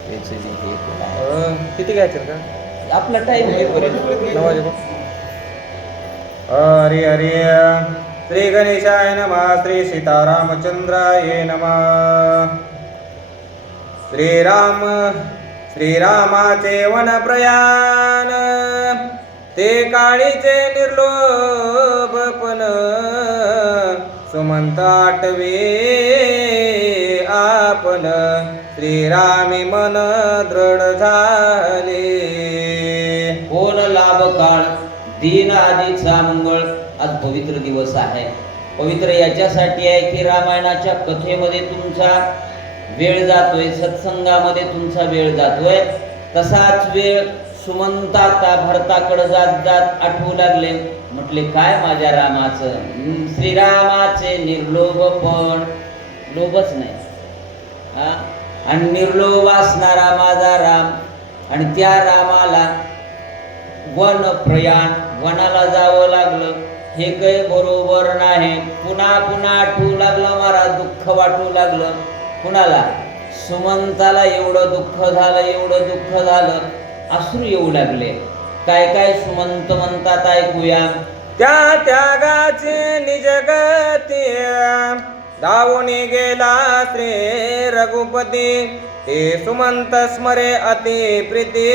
किती घ्यायचे का आपला टाइम होईपर्यंत 9 वाजेपर्यंत. हरी हरी. श्री गणेशाय नमः. श्री सीतारामचंद्राय नमः. श्रीरामाचे वन प्रयाण ते काळीचे निर्लोभपण सुमंत आठवे आपण श्रीरामी मन दृढ झाले. कोण लाभ काळ दीन आधीचा मंगळ. आज पवित्र दिवस आहे. पवित्र याच्यासाठी आहे की रामायणाच्या कथेमध्ये तुमचा वेळ जातोय, सत्संगामध्ये तुमचा वेळ जातोय. तसाच वेळ सुमंता भरताकडे जात जात आठवू लागले. म्हटले काय माझ्या रामाचं, श्रीरामाचे निर्लोभपण. लोभच नाही आणि निर्लोभ असणारा माझा राम. आणि त्या रामाला वन प्रयाण, वनाला जावं लागलं. हे काही बरोबर नाही. पुन्हा पुन्हा आठवू लागलं महाराज, दुःख वाटू लागलं. कुणाला? सुमंताला एवढं दुःख झालं, एवढं दुःख झालं, अश्रू येऊ लागले. काय काय सुमंत म्हणतात ऐकूया. त्या त्यागाचे निजगती धावून गेला श्री रघुपती. ते सुमंत स्मरे अति प्रीती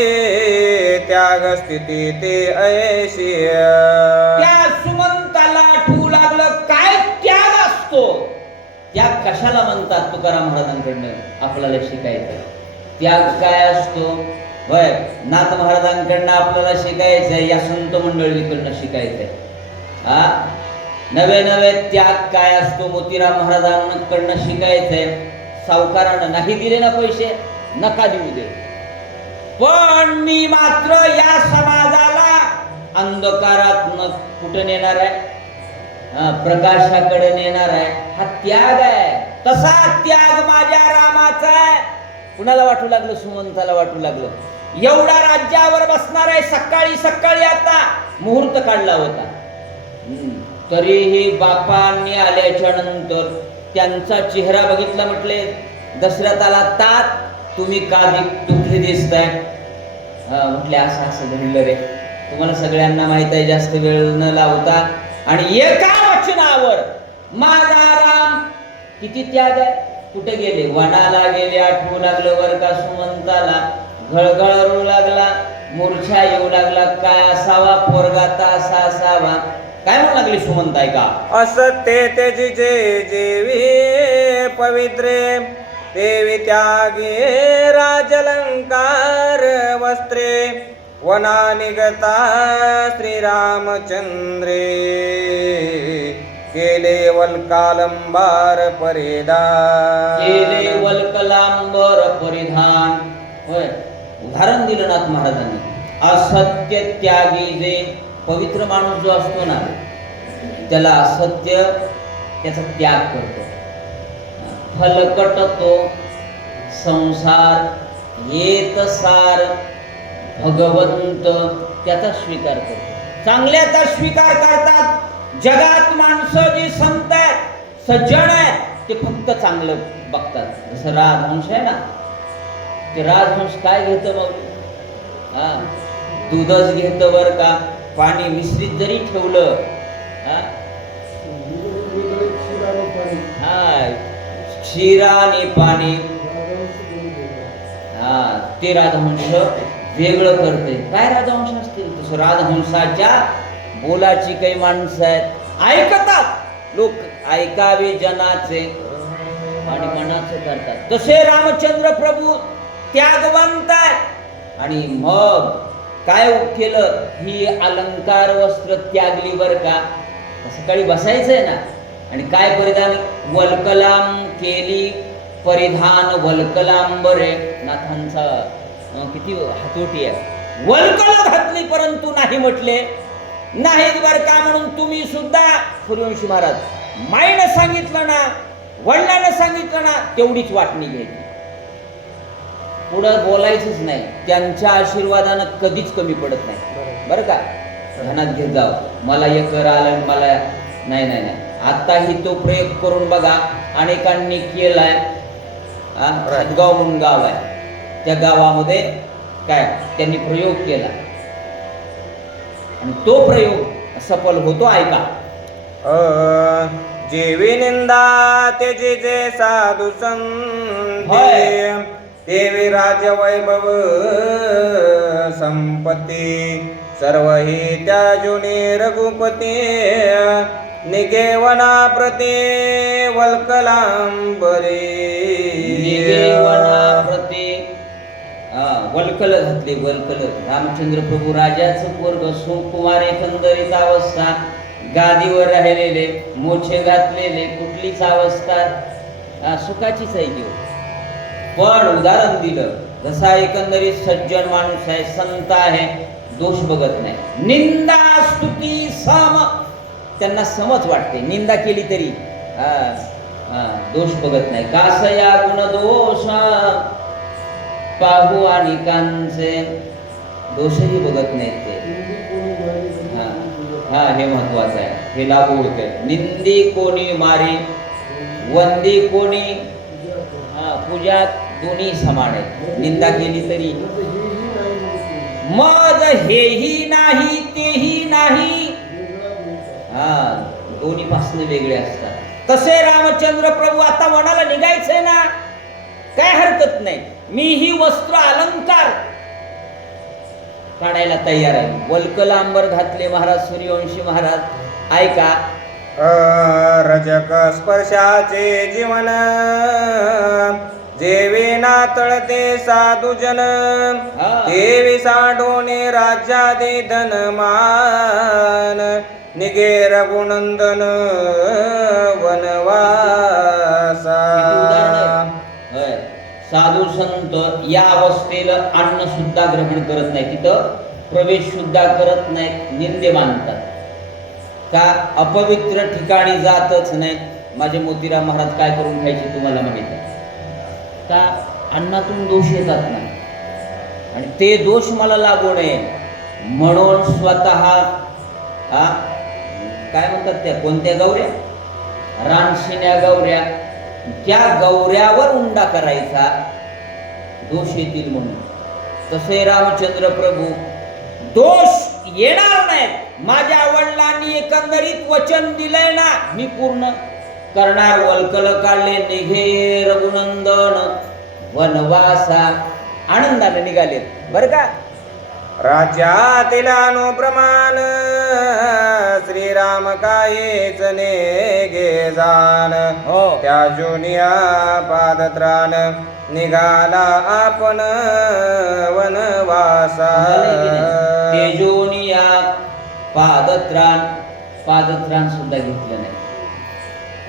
त्याग स्थिती ते ऐशी. त्या सुमंताला आठवू लागलं काय त्याग असतो. त्याग कशाला म्हणतात तुकाराम महाराजांकडनं आपल्याला शिकायचं. त्याग काय असतो होय, नाथ महाराजांकडनं आपल्याला शिकायचंय, या संत मंडळीकडनं शिकायचंय. नवे नवे त्याग काय असतो मोतीराम महाराजांकडनं शिकायचंय. सावकारानं नाही दिले ना पैसे, नका देऊ दे, पण मी मात्र या समाजाला अंधकारात न कुठे नेणार आहे, प्रकाशाकडे नेणार आहे. हा त्याग आहे. तसा त्याग माझ्या रामाचा आहे. कुणाला वाटू लागलं? सुमंताला वाटू लागलं. एवढा राज्यावर बसणार आहे. सकाळी सकाळी आता मुहूर्त काढला होता. तरीही बापांनी आल्याच्या नंतर त्यांचा चेहरा बघितला. म्हटले दशरथ आला तात, तुम्ही का दुःखी दिसताय? म्हटले असं असं घडलं रे. तुम्हाला सगळ्यांना माहित आहे, जास्त वेळ न लावता. आणि एका वचनावर माझा राम किती त्याग आहे. कुठे गेले? वनाला गेले. आठवू लागलं वर का सुमंताला. घळघळू लागला, मूर्छा येऊ लागला. काय असावा पोरगा तर असा असावा. काय म्हणू लागली सुमंत ऐका. असत्य त्याची जे जेवी पवित्रे देवी त्यागे राजलंकार वस्त्रे वना निगता श्रीरामचंद्रे केले वल्कालंबार परिधान. केले वल्कलांबर परिधान. होय, उदाहरण दिलं नाथ महाराजांनी. असत्य त्यागी जे पवित्र माणूस जो असतो ना, त्याला असत्य त्याचा त्याग करतो. फलकट तो संसार येत सार भगवंत त्याचा स्वीकार करतो. चांगल्याचा स्वीकार करतात. जगात माणसं जी संत आहेत, सज्जन आहेत, ते फक्त चांगलं बघतात. जसं राजहंस आहे ना, ते राजहंस काय घेतं मग? दूधच घेतं बर का. पाणी मिश्रित जरी ठेवलं, क्षीर आणि पाणी, ते राजहंस वेगळं करते. काय राजहंस असतील? तसं राजहंसाच्या बोलाची काही माणसं आहेत, ऐकतात लोक. ऐकावे जनाचे आणि मनाचे करतात. तसे रामचंद्र प्रभू त्यागवंत आहेत. आणि मग काय केलं? ही अलंकार वस्त्र त्यागली बर का. सकाळी बसायचंय ना, आणि काय परिधान? वल्कलाम केली परिधान वल्कलांबरे. नाथांचा किती हातोटी आहे. वल्कल घातली परंतु नाही म्हटले नाहीत बर का. म्हणून तुम्ही सुद्धा सूर्यवंशी महाराज, माईनं सांगितलं ना, वडिलांना सांगितलं ना, तेवढीच वाटणी घ्यायची. पुढं बोलायचंच नाही. त्यांच्या आशीर्वादानं कधीच कमी पडत नाही बरं का. ध्यानात घेत जाव. मला हे कर आलं, मला नाही नाही नाही. आताही तो प्रयोग करून बघा. अनेकांनी केलाय. हातगाव म्हणून गाव आहे, त्या गावामध्ये काय त्यांनी प्रयोग केला आणि तो प्रयोग सफल होतो. ऐका. जेवी निंदा त्याची जे साधू संते होय. देवी राज वैभव संपत्ती सर्व ही त्या जुनी रघुपती निगेवना प्रती वल्कलांबरी निगेवना प्रती वल्कल घातले. वल्कल रामचंद्र प्रभू राजाचं पोरग सुकुमार एकंदरीत अवस्था, गादीवर राहिलेले, मोछे घातलेले, कुठलीच अवस्था सुखाचीच आहे की. पण उदाहरण दिलं जसा एकंदरीत सज्जन माणूस आहे, संत आहे, दोष बघत नाही. निंदा स्तुती सम, त्यांना समज वाटते. निंदा केली तरी दोष बघत नाही. कासया गुण दोष पाहू आणि कांचे, दोषही बघत नाहीत ते. हा हे महत्वाचं आहे, हे लागू होते. निंदी कोणी मारी, वंदी कोणी पूजा, दोन्ही समान आहे. निंदा केली तरी मज हेही नाही तेही नाही, दोन्ही पासून वेगळे असतात. तसे रामचंद्र प्रभू आता वनाला निघायचंय ना, काय हरकत नाही. मी ही वस्त्र अलंकार काढायला तयार आहे. वल्कलांबर घातले महाराज सूर्यवंशी महाराज. ऐका. रजक स्पर्शाचे जीवन जेवे नातळते साधुजन देवी सांडोने राज्यादे धनमान निगे रघुनंदन वनवासा. साधू संत या अवस्थेला अन्न सुद्धा ग्रहण करत नाही, तिथं प्रवेश सुद्धा करत नाहीत, निंदे मानतात. का अपवित्र ठिकाणी जातच नाही. माझे मोतीराम महाराज काय करून खायचे तुम्हाला माहित आहे का? अन्नातून दोष येतात ना, आणि ते दोष मला लागू नये म्हणून स्वतः काय म्हणतात त्या कोणत्या गौऱ्या, रानशिन्या गौऱ्या, त्या गौऱ्यावर उंडा करायचा, दोष येतील म्हणून. तसे रामचंद्र प्रभू दोष येणार नाहीत. माझ्या वडिलांनी एकंदरीत वचन दिलंय ना, मी पूर्ण करणार. वल्कल काढले, निघे रघुनंदन वनवासा, आनंदाने निघाले बरं का. राज्यातील अनुप्रमाण श्रीराम कायेच नेगे जाण त्या जुनिया पादत्राण निघाला आपण वनवासा. तेजोनिया पादत्राण, पादत्राण सुद्धा घेतलं नाही.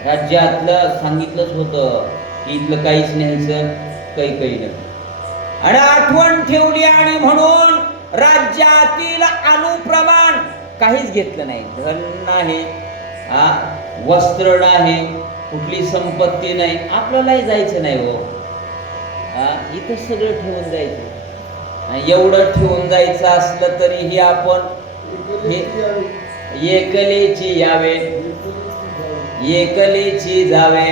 राज्यातलं सांगितलंच होतं की इथलं काहीच न्यायचं, काही नाही. आणि आठवण ठेवली आणि म्हणून राज्यातील अनुप्रमाण काहीच घेतलं नाही. धन नाही, वस्त्र नाही, कुठली संपत्ती नाही, आपल्यालाही जायचं नाही हो. इथं सगळं ठेवून जायचं. एवढं ठेवून जायचं असलं तरीही आपण एकलेची यावे, एकलेची जावे,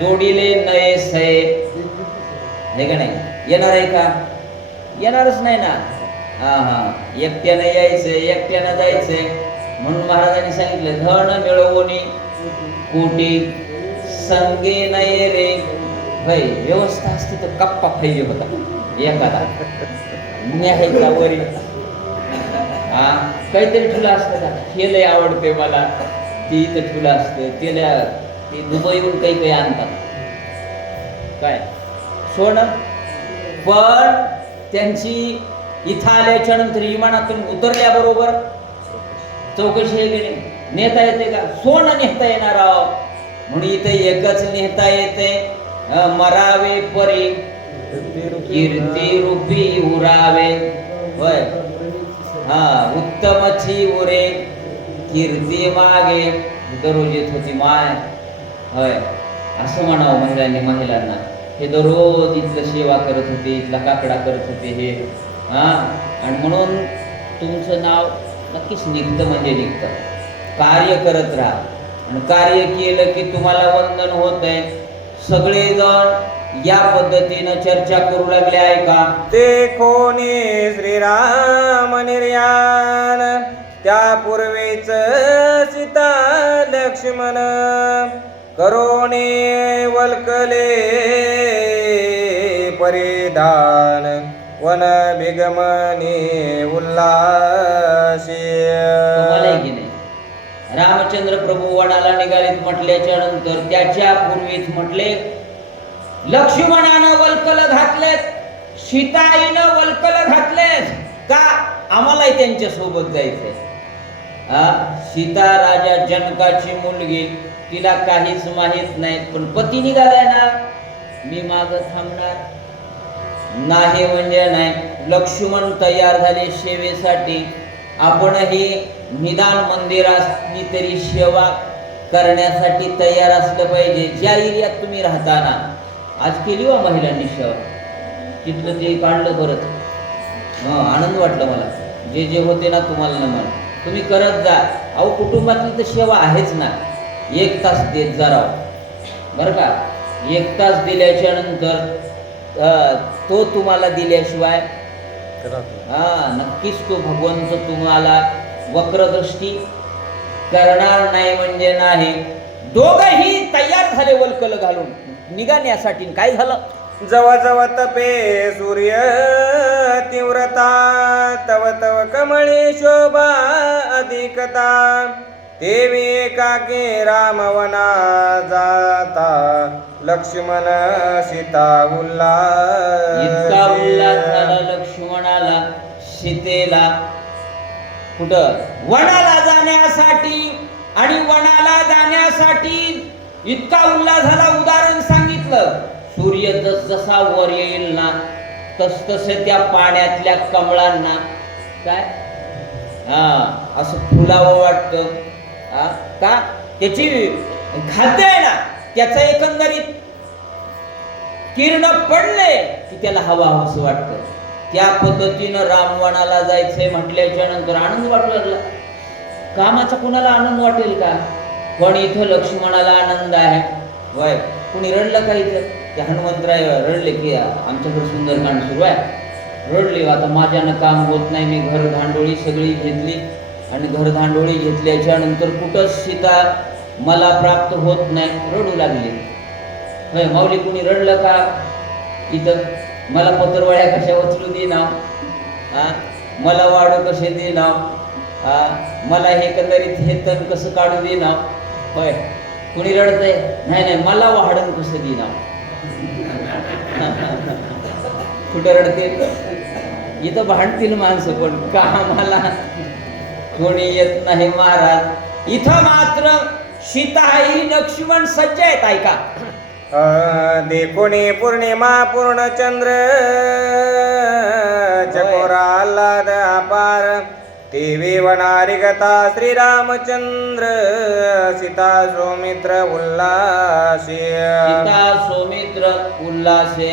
जोडीले नये सये, हे का नाही. येणार आहे का? येणारच नाही ना. एकट्यानं यायचं, एकट्यानं जायचंय. म्हणून महाराजांनी सांगितलं, धन मिळवणी कोटी संगे नये रे. भाई व्यवस्था असते तर कप्पा पाहिजे होता एखादा न्यायचा वरी. काहीतरी ठुलं असतं का, हे लय आवडते मला, ती इथं ठुलं असतं, ते दुबईहून काही आणतात काय सोनं. पण त्यांची इथं आल्याच्या नंतर विमानातून उतरल्याबरोबर चौकशी आहे की नाही, नेता येते का? सोनं नेता येणार आहो म्हणून इथं एकच नेता येते, मरावे परी कीर्ती रूपी उरावे. होय, उत्तमची उरे कीर्ती मागे दररोज येत होती माय. होय, असं म्हणावं महिलांना. हे दररोज इथलं सेवा करत होते, इथला काकडा करत होते हे. आणि म्हणून तुमचं नाव नक्कीच निघतं, म्हणजे निघतं. कार्य करत राहा, आणि कार्य केलं की तुम्हाला वंदन होत आहे. सगळेजण या पद्धतीनं चर्चा करू लागले. ऐका. ते कोणी श्रीराम निर्याण त्यापूर्वीच सीता लक्ष्मण करोणे वल्कले परिधान वन बिगमनी उल्लासी. तुम्हाला की नाही, रामचंद्र प्रभू वनाला निघालेत म्हटल्याच्या नंतर त्याच्या पूर्वीच म्हटले लक्ष्मणानं वल्कल घातलेत, सीताईनं वल्कल घातलेत. का? आम्हालाही त्यांच्या सोबत जायचंय. सीता राजा जनकाची मुलगी, तिला काहीच माहित नाही, पण पती निघालाय ना, मी माग थांबणार नाही म्हणजे नाही. लक्ष्मण तयार झाले सेवेसाठी. आपणही निदान मंदिरातली तरी सेवा करण्यासाठी तयार असलं पाहिजे. ज्या एरियात तुम्ही राहता ना, आज केली वा महिलांनी सेवा, तिथलं ते काढलं परत. आनंद वाटला मला. जे जे होते ना तुम्हाला नमन, तुम्ही करत जा. अहो कुटुंबातली तर सेवा आहेच ना. 1 तास देत जा राव, बरं का. 1 तास दिल्याच्या नंतर तो तुम्हाला दिल्याशिवाय नक्कीच तो भगवंत तुम्हाला वक्रदृष्टी करणार नाही म्हणजे नाही. दोघंही तयार झाले वल्कल घालून निघाण्यासाठी. काय झालं? जव जव तपे सूर्य तीव्रता तव तव कमळे शोभा अधिकता देवी एकाके रामवना जाता लक्ष्मण सीता उल्लास. इतका उल्हास झाला लक्ष्मणाला, सीतेला. कुठं? वनाला जाण्यासाठी. आणि वनाला जाण्यासाठी इतका उल्हास झाला. उदाहरण सांगितलं, सूर्य जसा वर येईल ना, तसतसे त्या पाण्यातल्या कमळांना काय असं फुलावं वाटतं. का? त्याची खाद्य आहे ना, त्याचं एकंदरीत किरण पडले की त्याला हवा हवंसं वाटतं. त्या पद्धतीनं रामवनाला जायचंय म्हटल्याच्या नंतर आनंद वाटू लागला. कामाचा कुणाला आनंद वाटेल का? पण इथं लक्ष्मणाला आनंद आहे. वय कुणी रडलं का इथं? ते हनुमंतराय रडले की आमच्याकडे सुंदरकांड सुरू आहे. रडले, आता माझ्यानं काम होत नाही, मी घर धांडोळी सगळी घेतली आणि घर धांडोळी घेतल्याच्या नंतर कुठंच सीता मला प्राप्त होत नाही. रडू लागली. होय माऊली, कुणी रडलं का इथं? मला पत्रवळ्या कशा उचलू दे ना, मला वाढू कसे दे ना, मला हे एकंदरीत हे तण कसं काढू दे ना. होय कुणी रडतंय? नाही नाही, मला वाढून कसं दे ना. कुठं रडतील? इथं भांडतील माणसं, पण का मला कोणी येत नाही महाराज. इथं मात्र सीता आई लक्ष्मण सज्ज आहेत. ऐका. देखुनी पौर्णिमा पूर्ण चंद्र चकोरा आल्हाद अपार देवी वनारी गता श्रीरामचंद्र सीता सौमित्र उल्लासी. सीता सौमित्र उल्हासे.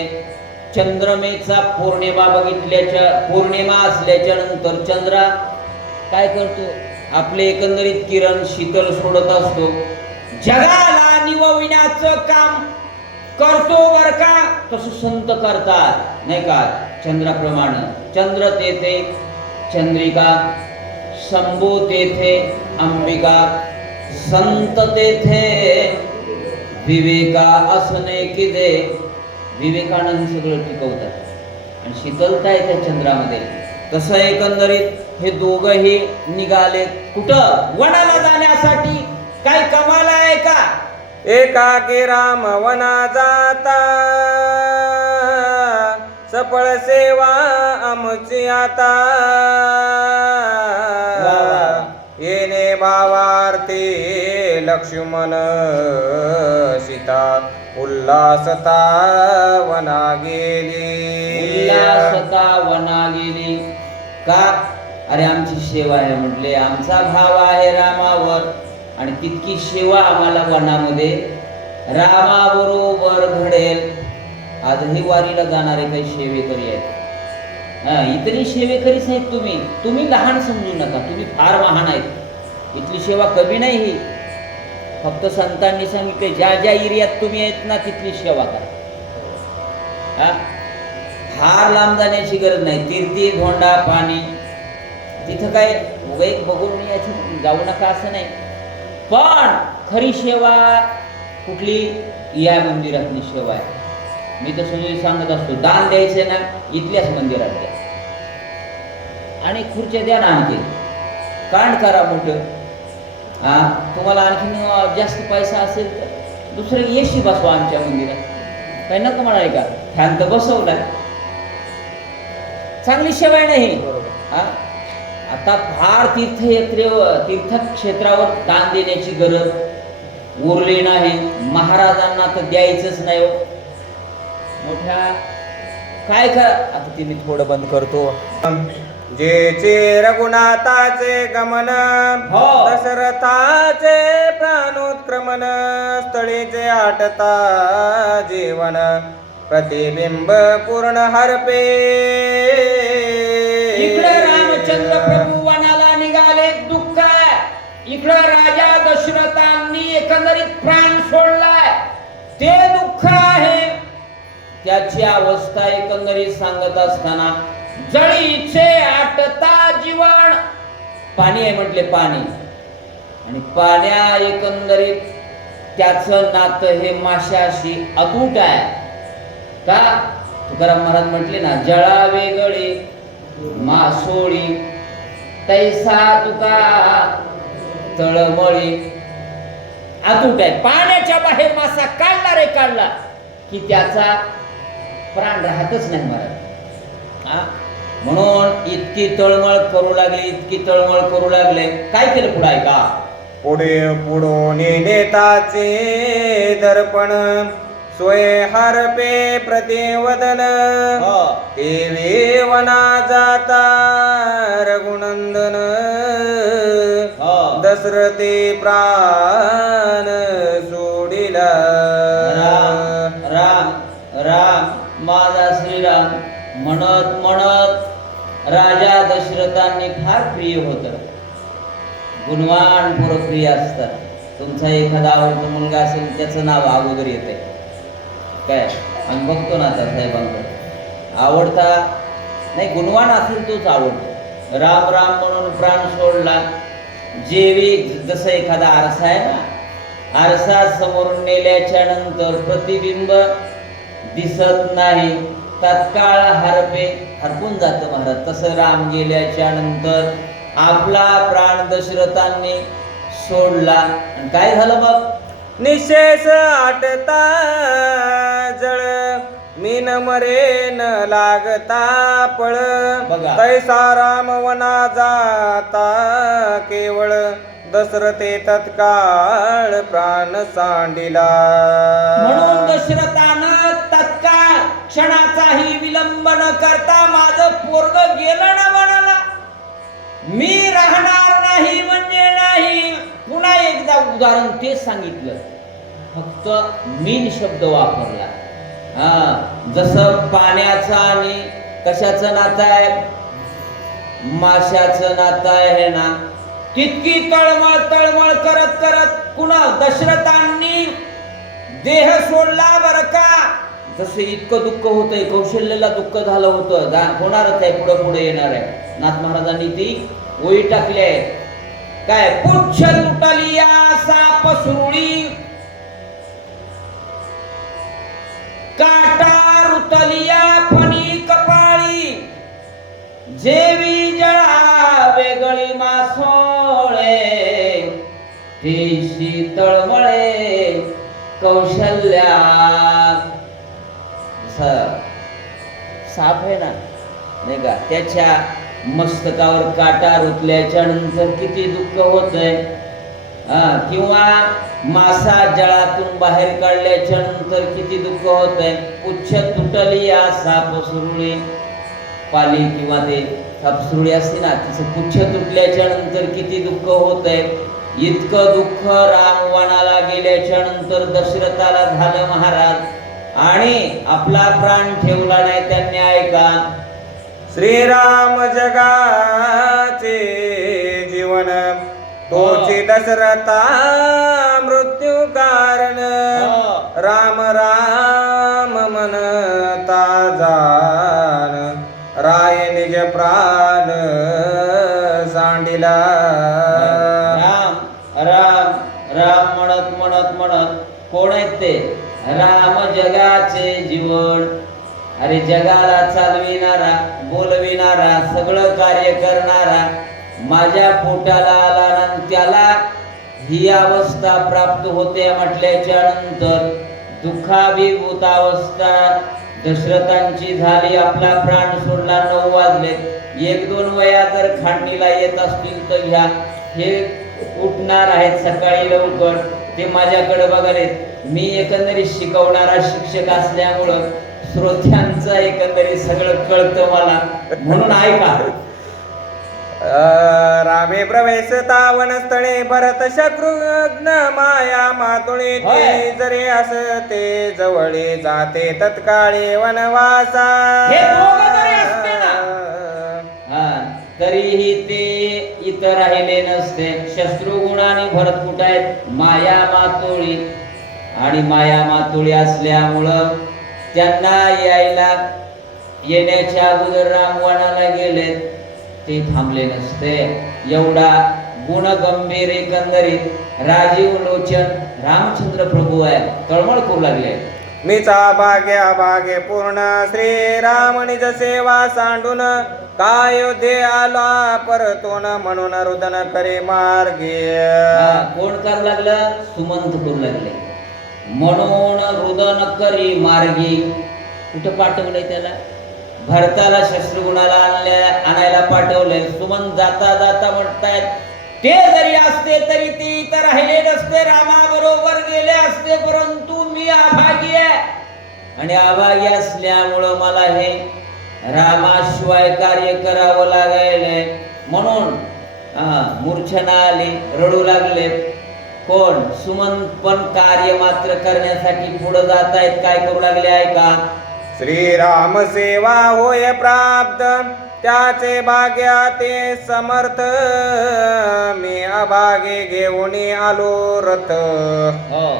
चंद्रमेचा पौर्णिमा पौर्णिमा असल्याच्या नंतर चंद्रा काय करतो? आपले एकंदरीत किरण शीतल सोडत असतो. जगाला निवविण्याचं काम करतो बर का. तसं संत करतात नाही का? चंद्राप्रमाणे. चंद्र तेथे चंद्रिका, शंभू तेथे अंबिका, संत तेथे विवेका असणे की दे. विवेकानंद सगळं टिकवतात आणि शीतलता आहे त्या चंद्रामध्ये. तसं एकंदरीत हे दोघंही निघाले कुठं? वनाला जाण्यासाठी. काय कमाल आहे का? एकाकी राम वना जाता सफळ सेवा आमची आता येणे भावार्थी लक्ष्मण सीता उल्हासता वना गेली. उल्हासता वना गेली. का? अरे आमची सेवा आहे म्हटले, आमचा भाव आहे रामावर आणि तितकी सेवा आम्हाला वनामध्ये रामाबरोबर घडेल. आजही वारीला जाणारे काही सेवेकरी आहेत. इतरी सेवेकरीच नाहीत. तुम्ही लहान समजू नका, तुम्ही फार महान आहेत. इथली सेवा कमी नाही ही. फक्त संतांनी सांगितले ज्या ज्या एरियात तुम्ही आहेत ना, तिथली सेवा करा. हा? फार लांब जाण्याची गरज नाही. तीर्थी धोंडा पाणी तिथं काय एक बघून यायचं जाऊ नका असं नाही. पण खरी सेवा कुठली? या मंदिरातली सेवा आहे. मी तर समजून सांगत असतो, दान द्यायचे ना इथल्याच मंदिरात द्या आणि खुर्च्या द्या ना, आणखी कांड करा मोठं. हा, तुम्हाला आणखीन जास्त पैसा असेल तर दुसरं येशी बसवा आमच्या मंदिरात. काही नको म्हणाय का? फॅन तर बसवलाय. चांगली सेवा नाही. हा, आता फार तीर्थक्षेत्रावर दान देण्याची गरज उरली नाही. महाराजांना तर द्यायचंच नाही हो. मोठ्या काय कर, आता ते मी थोडं बंद करतो. जेचे रघुनाथाचे गमन, हो. दशरथाचे प्राणोत्क्रमण, स्थळीचे आटता जीवन, प्रतिबिंब पूर्ण हरपे. इकडे रामचंद्र प्रभू वनाला निघाले, दुःख आहे. इकडे राजा दशरथांनी एकंदरीत प्राण सोडलाय, ते दुःख आहे. त्याची अवस्था एकंदरीत सांगत असताना जळीचे आटता जीवन, पाणी आहे म्हटले, पाणी. आणि पाण्या एकंदरीत त्याचं नातं हे माशाशी अतूट आहे. का? तुकाराम महाराज म्हटले ना, जळा वेगळे मासोळी, तैसा तुका तळमळी. अतूट आहे. पाण्याच्या बाहेर मासा काढला रे काढला की त्याचा प्राण राहतच नाही महाराज. म्हणून इतकी तळमळ करू लागले, इतकी तळमळ करू लागले. काय केलं पुढे ऐका. पुढे पुढून नेताचे दर्पण, सोय हरपे प्रतिवदन, देवी वना जाता रघुनंदन, दशरथे प्राण सोडिला. राम राम राम माझा श्रीराम म्हणत म्हणत राजा दशरथांनी फार प्रिय होत. गुणवान पोरं प्रिय असतात. तुमचा एखादा आवडता मुलगा असेल त्याचं नाव अगोदर येते. काय आम्ही बघतो ना आता साहेबांकडे, आवडता नाही गुणवान असेल तोच आवडतो. राम राम म्हणून प्राण सोडला. जेवी जसं एखादा आरसा आहे ना, आरसा समोरून नेल्याच्या नंतर प्रतिबिंब दिसत नाही, तत्काळ हरपे, हरपून जातं महाराज. तसं राम गेल्याच्या नंतर आपला प्राण दशरथांनी सोडला. आणि काय झालं मग? निशेष आटता जळ, मीन मरे न लागता पळ, बघा. तैसा राम वना जाता केवळ, दशरथे तत्काळ प्राण सांडिला. म्हणून दशरथानं तत्काळ क्षणाचाही विलंब न करता माझं पोरग गेलं ना म्हणाला, मी राहणार नाही म्हणजे नाही. पुन्हा एकदा उदाहरण तेच सांगितलं, फक्त मीन शब्द वापरला. जसं पाण्याचं आणि कशाचं नातं आहे? माशाचं नातं आहे ना. तितकी तळमळ तळमळ करत करत पुन्हा दशरथांनी देह सोडला बर का. जसं इतकं दुःख होतंय, कौशल्याला दुःख झालं होतं, होणारच आहे, पुढे पुढे येणार आहे. नाथ महाराजांनी ती ओळी टाकली आहे. काय? पुच्छ तुटलिया साप सुरुळी, काटा रुतलिया फणी कपाळी, जेवी जळा वेगळी मासोळे, तेशी तळमळे कौशल्या. साप आहे ना, नाही का, त्याच्या मस्तकावर काटा रुतल्याच्या नंतर किती दुःख होतंय. किंवा मासा जळातून बाहेर काढल्याच्या नंतर किती दुःख होतंय. पुच्छ तुटली या साप सुरुळी, पाली किंवा ते सापसुरुळी असते ना, तिचं पुच्छ तुटल्याच्या नंतर किती दुःख होतंय. इतकं दुःख रामवनाला गेल्याच्या नंतर दशरथाला झालं महाराज, आणि आपला प्राण ठेवला नाही त्यांनी. ऐका, श्रीराम जगाचे जीवन, तोची दशरथा मृत्यू कारण, राम राम म्हणता जाण राय निज प्राण सांडिला. राम राम राम म्हणत म्हणत म्हणत कोण आहेत ते? राम जगाचे जीवन. अरे जगाला चालविणारा, बोलविणारा, सगळं कार्य करणारा, माझ्या पोटाला आला आणि त्याला ही अवस्था प्राप्त होते म्हटल्याच्या नंतर दुःखाभिभूत अवस्था दशरथांची झाली. आपला प्राण सोडला. 9 वाजले. 1-2 वया जर खांडणीला येत असतील तर ह्या हे उठणार आहेत सकाळी लवकर. ते माझ्याकडे बघालेत. मी एकंदरीत शिकवणारा शिक्षक असल्यामुळं श्रोत्यांचं एकंदरीत सगळं कळतं मला, म्हणून ऐका. रामे प्रवेश तावनस्थळे भरत शत्रुघ्न माया मातुळे होय. ते जरी असते जवळे जाते तत्काळी वनवासा. हे दोघं जरी असते ना, हा, तरीही ते इतर राहिले नसते. शत्रुघ्न आणि भरत कुठं आहेत? माया मातोळी. आणि माया मातोळी असल्यामुळं त्यांना येण्याच्या अगोदर रामवनाला गेले. ते थांबले नसते. एवढा गुणगंभीर एकंदरीत राजीव लोचन रामचंद्र प्रभू आहे. तळमळ करू लागले. मीचा भाग्य पूर्ण श्रीराम निज सेवा सांडून कायोध्ये आला परतून म्हणून रुदन करे मार्गे. कोण करू लागलं? सुमंत करू लागले. म्हणून रुदन करी मार्गी. कुठं पाठवलंय त्याला? भरताला शत्रुघ्नाला आणायला पाठवलंय. सुमंत जाता जाता म्हणतायत ते जरी असते तरी ते इतर राहिले नसते, रामाबरोबर गेले असते, परंतु मी अभागी आहे. आणि अभागी असल्यामुळं मला हे रामाशिवाय कार्य करावं लागायलंय. म्हणून मूर्छना आली, रडू लागले. कोण? सुमंत पण कार्य मात्र करण्यासाठी पुढे जात आहेत. काय करू लागले ऐका. श्रीराम सेवा होय प्राप्त त्याचे भाग्या ते समर्थ. मी अभागे घेऊन आलो रथ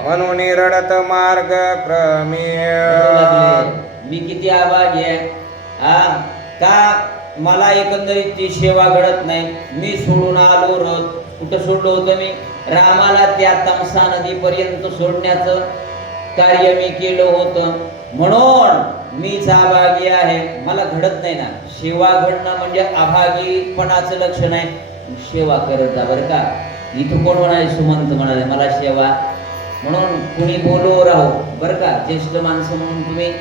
म्हणून रडत मार्ग क्रमे. मी किती अभागी आहे. का मला एकंदरीत ती सेवा घडत नाही. मी सोडून आलो रथ. कुठं सोडलं होतं मी? रामाला त्या तमसा नदीपर्यंत सोडण्याचं कार्य मी केलं होतं. म्हणून मीच अभागी आहे. मला घडत नाही ना. सेवा घडणं म्हणजे अभागीपणाचं लक्षण आहे. सेवा करत जा बरं का. इथं कोण म्हणाले? सुमंत म्हणाले मला सेवा. म्हणून कुणी बोलो राहो बरं का. ज्येष्ठ माणसं म्हणून तुम्ही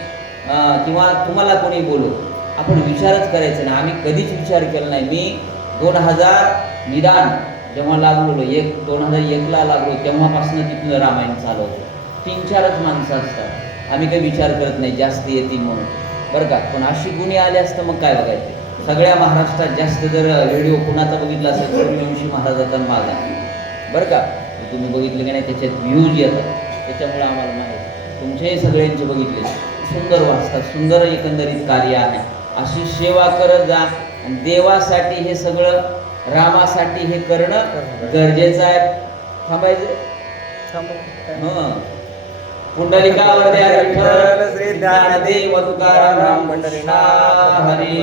किंवा तुम्हाला कोणी बोलो, आपण विचारच करायचं ना. आम्ही कधीच विचार केला नाही. मी 2000 निदान जेव्हा लागलो 2001ला लागलो तेव्हापासून तिथलं रामायण चालू होतं. 3-4च माणसं असतात. आम्ही काही विचार करत नाही जास्त येतील म्हणून बरं का. पण अशी गुन्हे आले असतं मग काय बघायचं. सगळ्या महाराष्ट्रात जास्त जर व्हिडिओ कुणाचा बघितला असेल सूर्यवंशी महाराजाचा माझा बरं का. तुम्ही बघितलं की नाही, त्याच्यात व्ह्यूज येतात. त्याच्यामुळे आम्हाला माहिती तुमच्याही सगळ्यांचे बघितले. सुंदर वाचतात, सुंदर एकंदरीत कार्य आहे. अशी सेवा करत जा. आणि देवासाठी हे सगळं, रामासाठी हे करणं गरजेचं आहे. थांबायचं. पुंडलिकावर द्या विठ्ठल, श्री ज्ञानदेव तुकाराम हरी.